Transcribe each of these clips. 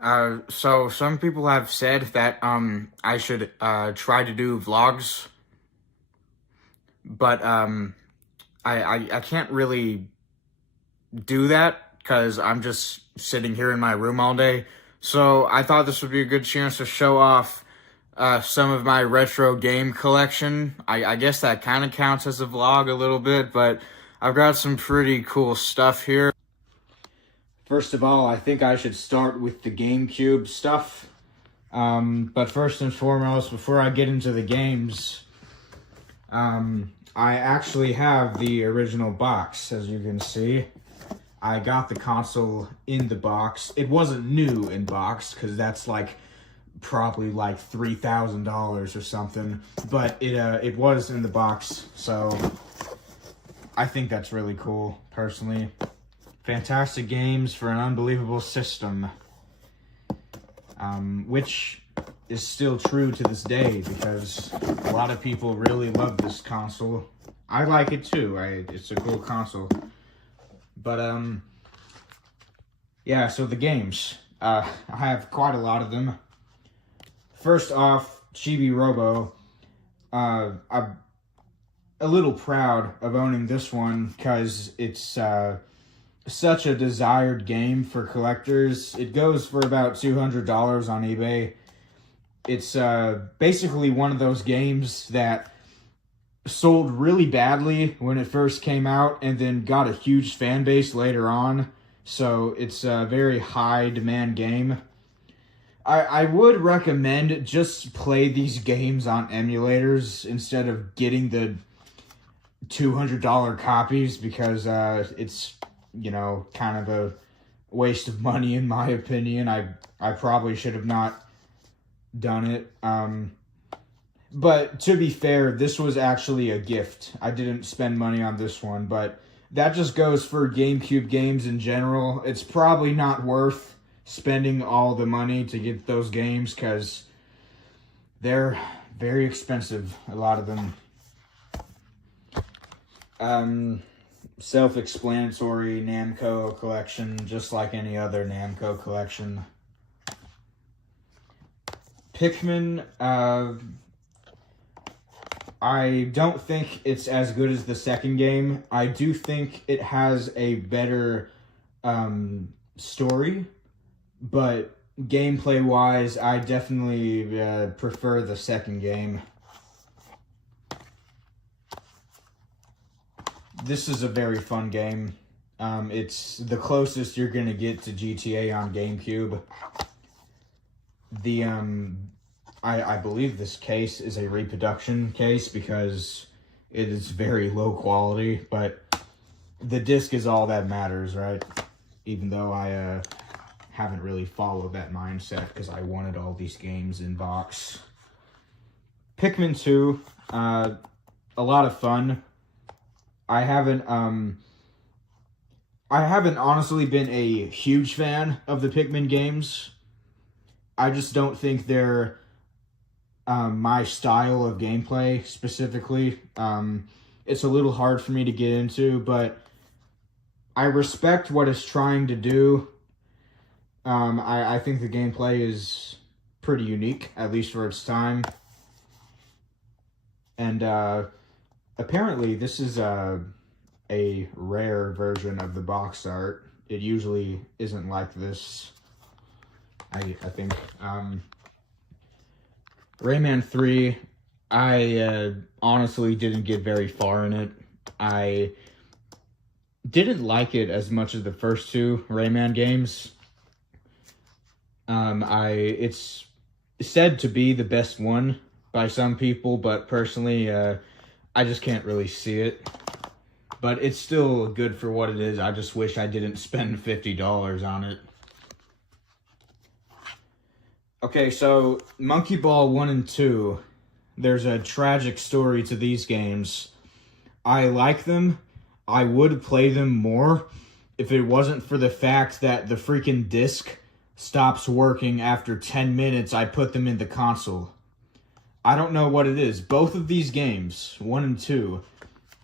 So some people have said that I should try to do vlogs, but I can't really do that because I'm just sitting here in my room all day. So I thought this would be a good chance to show off some of my retro game collection. I guess that kind of counts as a vlog a little bit, but I've got some pretty cool stuff here. First of all, I think I should start with the GameCube stuff. But first and foremost, before I get into the games, I actually have the original box, as you can see. I got the console in the box. It wasn't new in box, because that's probably like $3,000 or something. But it was in the box, so I think that's really cool, personally. Fantastic games for an unbelievable system. Which is still true to this day because a lot of people really love this console. I like it too. It's a cool console. But yeah. So the games. I have quite a lot of them. First off, Chibi Robo. I'm a little proud of owning this one because it's such a desired game for collectors. It goes for about $200 on eBay. It's basically one of those games that sold really badly when it first came out and then got a huge fan base later on. So it's a very high demand game. I would recommend just play these games on emulators instead of getting the $200 copies because it's, kind of a waste of money in my opinion. I probably should have not done it. But to be fair, this was actually a gift. I didn't spend money on this one, but that just goes for GameCube games in general. It's probably not worth spending all the money to get those games because they're very expensive, a lot of them. Self-explanatory Namco collection, just like any other Namco collection. Pikmin, I don't think it's as good as the second game. I do think it has a better story, but gameplay-wise, I definitely prefer the second game. This is a very fun game. It's the closest you're going to get to GTA on GameCube. I believe this case is a reproduction case because it is very low quality, but the disc is all that matters, right? Even though I haven't really followed that mindset because I wanted all these games in box. Pikmin 2, a lot of fun. I haven't honestly been a huge fan of the Pikmin games. I just don't think they're my style of gameplay specifically. It's a little hard for me to get into, but I respect what it's trying to do. I think the gameplay is pretty unique, at least for its time. And apparently, this is a rare version of the box art. It usually isn't like this, I think. Rayman 3, I honestly didn't get very far in it. I didn't like it as much as the first two Rayman games. It's said to be the best one by some people, but personally, I just can't really see it. But it's still good for what it is. I just wish I didn't spend $50 on it. Okay, so Monkey Ball 1 and 2, there's a tragic story to these games. I like them. I would play them more if it wasn't for the fact that the freaking disc stops working after 10 minutes I put them in the console. I don't know what it is. Both of these games, 1 and 2,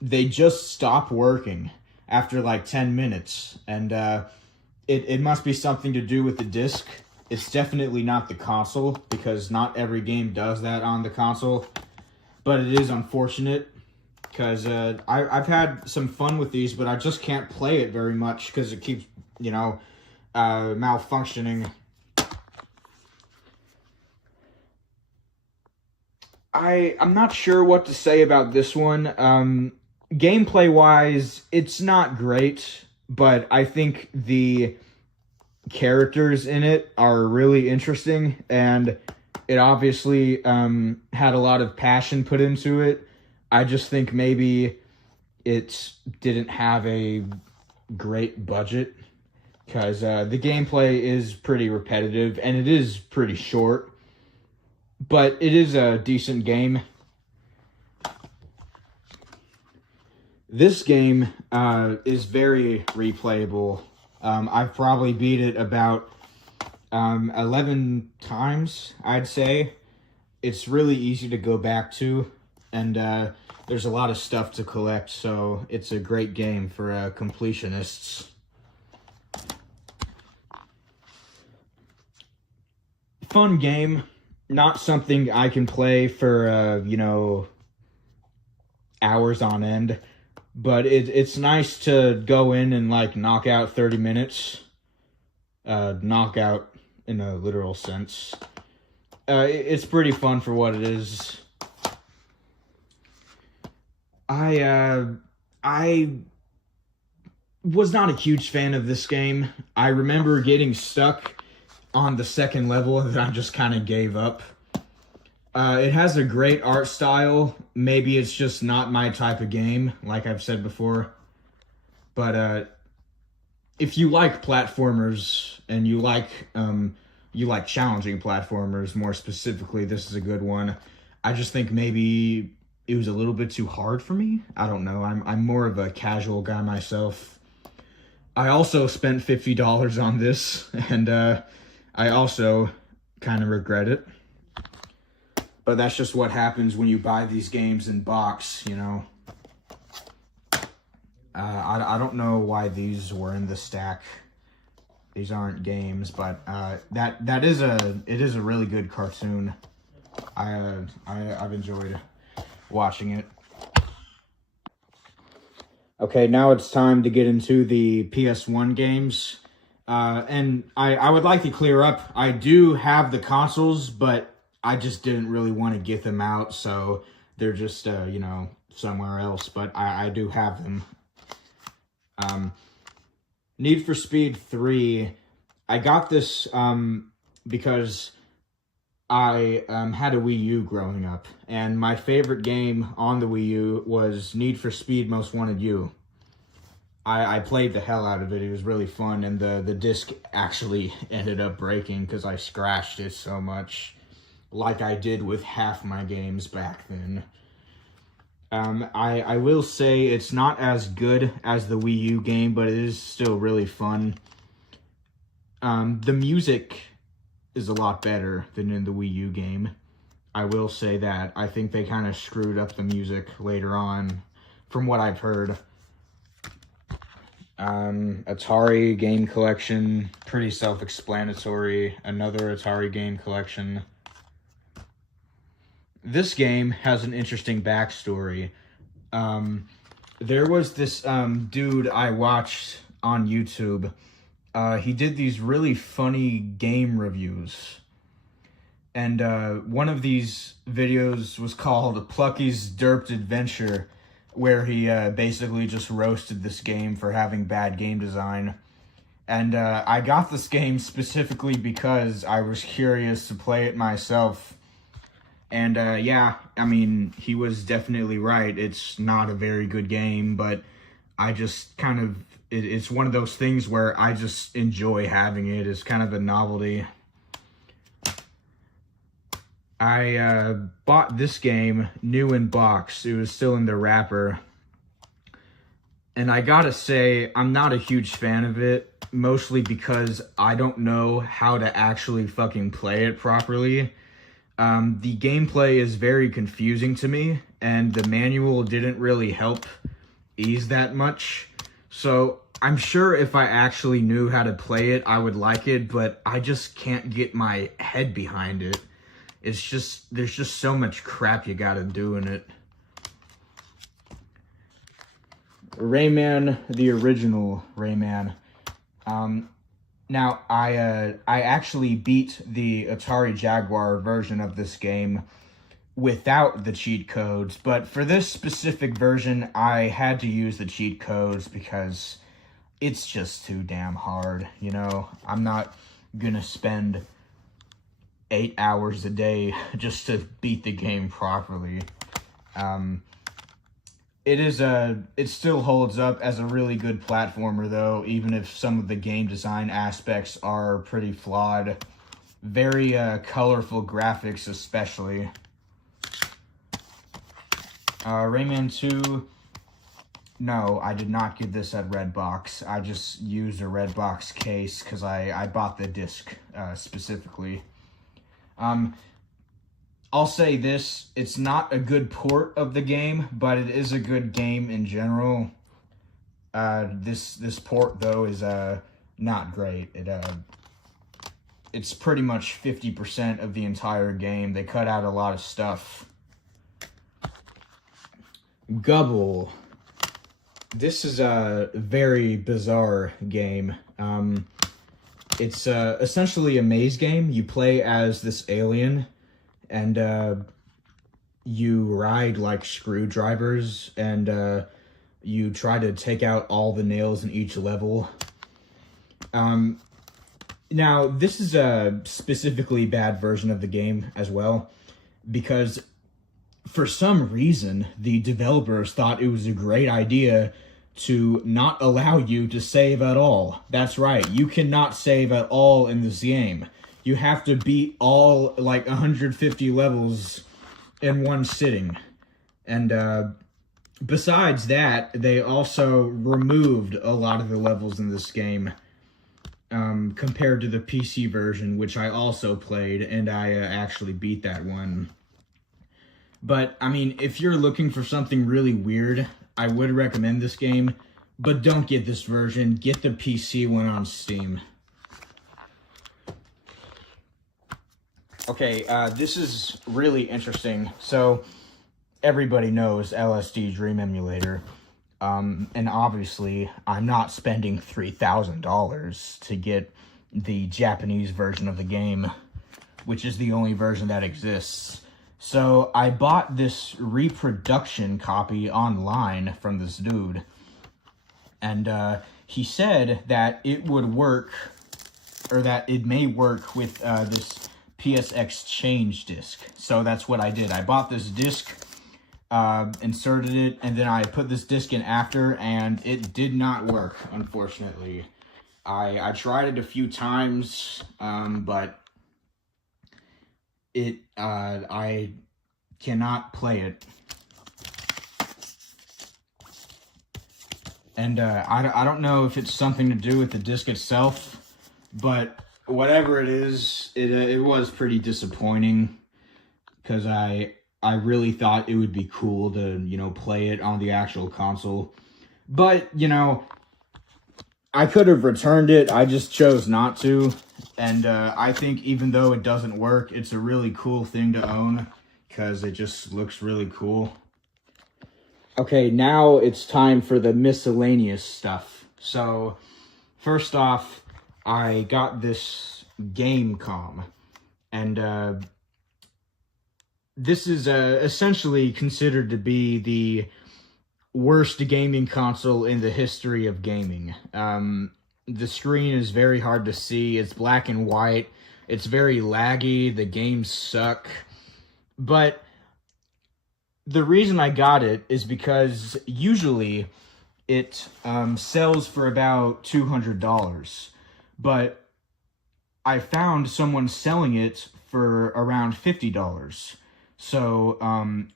they just stop working after like 10 minutes. And it must be something to do with the disc. It's definitely not the console, because not every game does that on the console. But it is unfortunate, because I've had some fun with these, but I just can't play it very much because it keeps, malfunctioning. I'm not sure what to say about this one. Gameplay-wise, it's not great, but I think the characters in it are really interesting, and it obviously had a lot of passion put into it. I just think maybe it didn't have a great budget, because the gameplay is pretty repetitive, and it is pretty short, but it is a decent game. This game is very replayable. I've probably beat it about 11 times, I'd say. It's really easy to go back to, and there's a lot of stuff to collect, so it's a great game for completionists. Fun game, not something I can play for, hours on end. But it's nice to go in and, knock out 30 minutes. Knock out in a literal sense. It's pretty fun for what it is. I was not a huge fan of this game. I remember getting stuck on the second level and I just kind of gave up. It has a great art style. Maybe it's just not my type of game, like I've said before. But if you like platformers and you like challenging platformers more specifically, this is a good one. I just think maybe it was a little bit too hard for me. I don't know. I'm more of a casual guy myself. I also spent $50 on this, and I also kind of regret it. But that's just what happens when you buy these games in box, I don't know why these were in the stack. These aren't games, but it is a really good cartoon. I've enjoyed watching it. Okay, now it's time to get into the PS1 games. And I would like to clear up, I do have the consoles, but I just didn't really want to get them out, so they're just, somewhere else, but I do have them. Need for Speed 3, I got this because I had a Wii U growing up, and my favorite game on the Wii U was Need for Speed Most Wanted U. I played the hell out of it. It was really fun, and the disc actually ended up breaking because I scratched it so much, like I did with half my games back then. I will say it's not as good as the Wii U game, but it is still really fun. The music is a lot better than in the Wii U game. I will say that. I think they kind of screwed up the music later on, from what I've heard. Atari game collection, pretty self-explanatory. Another Atari game collection. This game has an interesting backstory. There was this dude I watched on YouTube. He did these really funny game reviews. And one of these videos was called Plucky's Derped Adventure, where he basically just roasted this game for having bad game design. And I got this game specifically because I was curious to play it myself. And yeah, I mean, he was definitely right. It's not a very good game, but I just kind of, it's one of those things where I just enjoy having it. It's kind of a novelty. I bought this game new in box. It was still in the wrapper. And I gotta say, I'm not a huge fan of it, mostly because I don't know how to actually fucking play it properly. The gameplay is very confusing to me, and the manual didn't really help ease that much. So I'm sure if I actually knew how to play it, I would like it, but I just can't get my head behind it. It's just, there's just so much crap you gotta do in it. Rayman, the original Rayman. Now, I actually beat the Atari Jaguar version of this game without the cheat codes, but for this specific version, I had to use the cheat codes because it's just too damn hard, you know? I'm not gonna spend 8 hours a day just to beat the game properly. It still holds up as a really good platformer though, even if some of the game design aspects are pretty flawed. Very colorful graphics especially. Rayman 2, no, I did not get this at Redbox. I just used a Redbox case because I bought the disc specifically. I'll say this, it's not a good port of the game, but it is a good game in general. This port, though, is not great. It's pretty much 50% of the entire game. They cut out a lot of stuff. Gubble. This is a very bizarre game. It's essentially a maze game. You play as this alien, and you ride like screwdrivers, and you try to take out all the nails in each level. Now, this is a specifically bad version of the game as well, because for some reason, the developers thought it was a great idea to not allow you to save at all. That's right, you cannot save at all in this game. You have to beat all, like, 150 levels in one sitting. And, besides that, they also removed a lot of the levels in this game, compared to the PC version, which I also played, and I actually beat that one. But, I mean, if you're looking for something really weird, I would recommend this game, but don't get this version. Get the PC one on Steam. Okay, this is really interesting. So, everybody knows LSD Dream Emulator. And obviously, I'm not spending $3,000 to get the Japanese version of the game, which is the only version that exists. So I bought this reproduction copy online from this dude, and he said that it would work, or that it may work with this PSX change disc. So that's what I did. I bought this disc, inserted it, and then I put this disc in after, and it did not work, unfortunately. I tried it a few times, but I cannot play it. And I don't know if it's something to do with the disc itself, but whatever it is, it was pretty disappointing, because I really thought it would be cool to, you know, play it on the actual console. But, you know, I could have returned it, I just chose not to. And I think even though it doesn't work, it's a really cool thing to own, because it just looks really cool. Okay, now it's time for the miscellaneous stuff. So, first off, I got this Gamecom, and this is essentially considered to be the worst gaming console in the history of gaming. The screen is very hard to see, it's black and white, it's very laggy, the games suck, but the reason I got it is because usually it sells for about $200, but I found someone selling it for around $50. So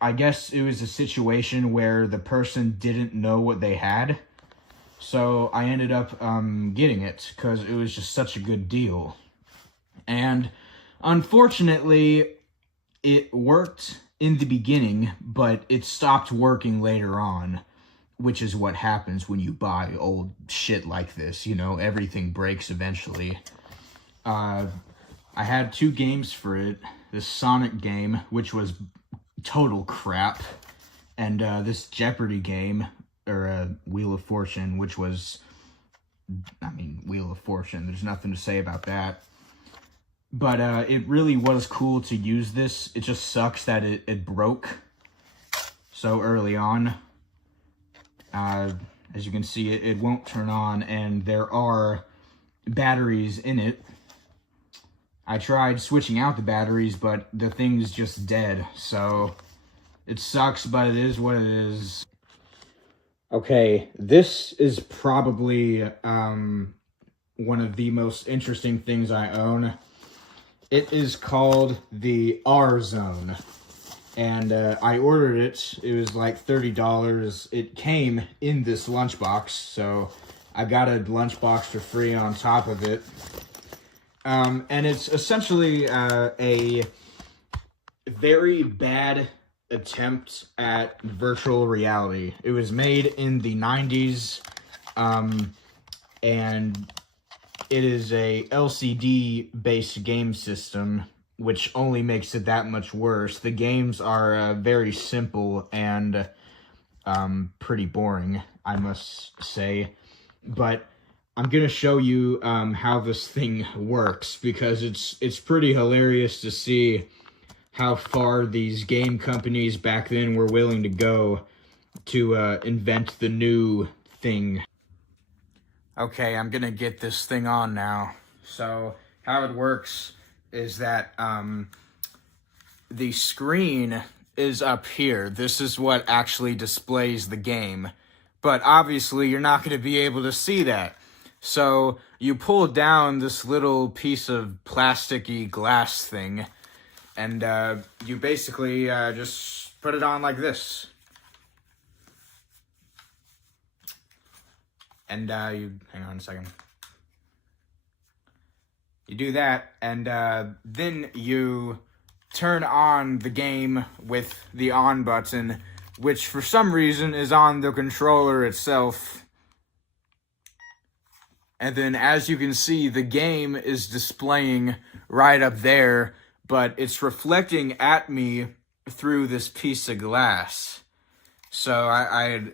I guess it was a situation where the person didn't know what they had. So I ended up getting it because it was just such a good deal. And unfortunately, it worked in the beginning, but it stopped working later on, which is what happens when you buy old shit like this. You know, everything breaks eventually. I had 2 games for it. This Sonic game, which was total crap, and this Jeopardy game, or Wheel of Fortune, which was, I mean, Wheel of Fortune. There's nothing to say about that. But it really was cool to use this. It just sucks that it broke so early on. As you can see, it won't turn on, and there are batteries in it. I tried switching out the batteries, but the thing's just dead, so it sucks, but it is what it is. Okay, this is probably one of the most interesting things I own. It is called the R-Zone, and I ordered it. It was like $30. It came in this lunchbox, so I got a lunchbox for free on top of it. And it's essentially a very bad attempt at virtual reality. It was made in the 90s, and it is a LCD-based game system, which only makes it that much worse. The games are very simple and pretty boring, I must say. But I'm going to show you how this thing works, because it's pretty hilarious to see how far these game companies back then were willing to go to invent the new thing. Okay, I'm going to get this thing on now. So how it works is that the screen is up here. This is what actually displays the game. But obviously you're not going to be able to see that. So you pull down this little piece of plasticky glass thing, and you basically just put it on like this. And you, hang on a second. You do that, and then you turn on the game with the on button, which for some reason is on the controller itself. And then, as you can see, the game is displaying right up there, but it's reflecting at me through this piece of glass. So I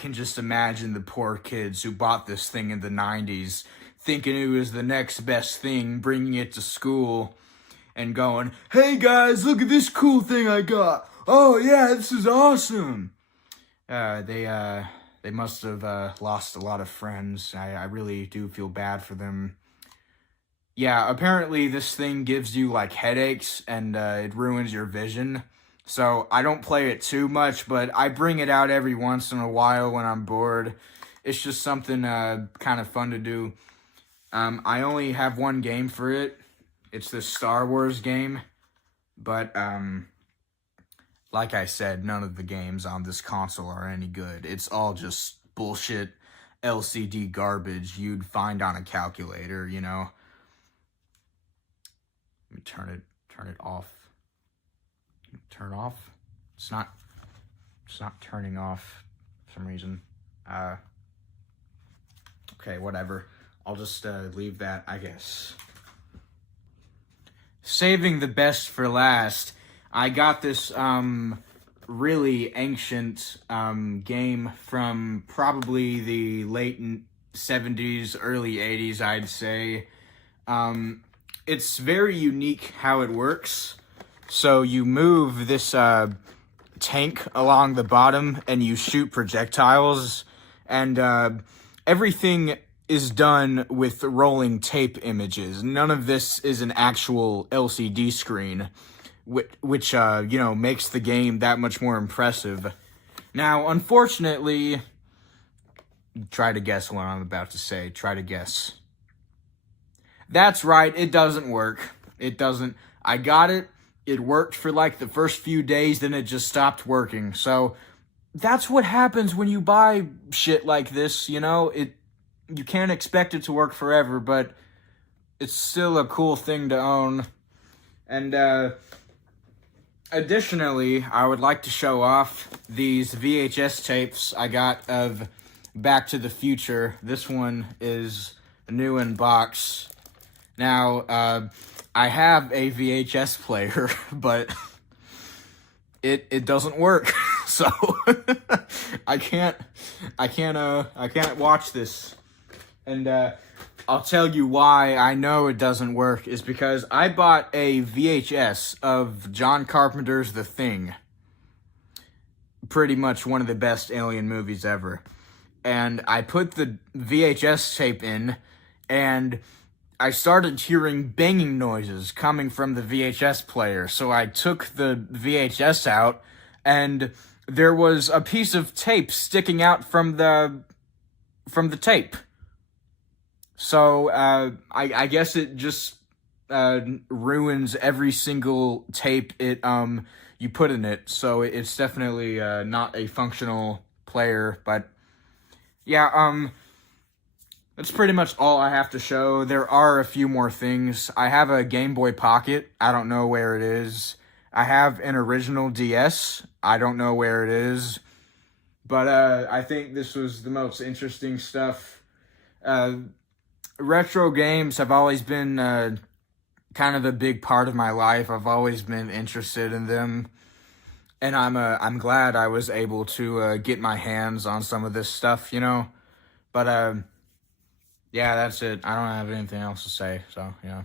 can just imagine the poor kids who bought this thing in the 90s thinking it was the next best thing, bringing it to school and going, "Hey guys, look at this cool thing I got. Oh yeah, this is awesome." They must have lost a lot of friends. I really do feel bad for them. Yeah, apparently this thing gives you like headaches, and it ruins your vision. So I don't play it too much, but I bring it out every once in a while when I'm bored. It's just something kind of fun to do. I only have one game for it. It's this Star Wars game. But like I said, none of the games on this console are any good. It's all just bullshit LCD garbage you'd find on a calculator, you know. Let me turn it off. Turn off? It's not turning off for some reason. Okay, whatever. I'll just leave that, I guess. Saving the best for last, I got this really ancient game from probably the late 70s, early 80s, I'd say. It's very unique how it works. So you move this tank along the bottom and you shoot projectiles, and everything is done with rolling tape images. None of this is an actual LCD screen, which makes the game that much more impressive. Now, unfortunately, try to guess what I'm about to say. Try to guess. That's right, it doesn't work. It doesn't. I got it. It worked for like the first few days, then it just stopped working. So that's what happens when you buy shit like this, you know? You can't expect it to work forever, but it's still a cool thing to own. And Additionally, I would like to show off these VHS tapes I got of Back to the Future. This one is new in box. Now, I have a VHS player, but it doesn't work. So I can't watch this. And I'll tell you why I know it doesn't work is because I bought a VHS of John Carpenter's The Thing. Pretty much one of the best alien movies ever. And I put the VHS tape in, and I started hearing banging noises coming from the VHS player. So I took the VHS out, and there was a piece of tape sticking out from the tape. So I guess it just ruins every single tape you put in it. So it's definitely not a functional player. But yeah, that's pretty much all I have to show. There are a few more things. I have a Game Boy Pocket. I don't know where it is. I have an original DS. I don't know where it is. But I think this was the most interesting stuff. Retro games have always been kind of a big part of my life. I've always been interested in them. And I'm glad I was able to get my hands on some of this stuff, you know. But yeah, that's it. I don't have anything else to say, so yeah.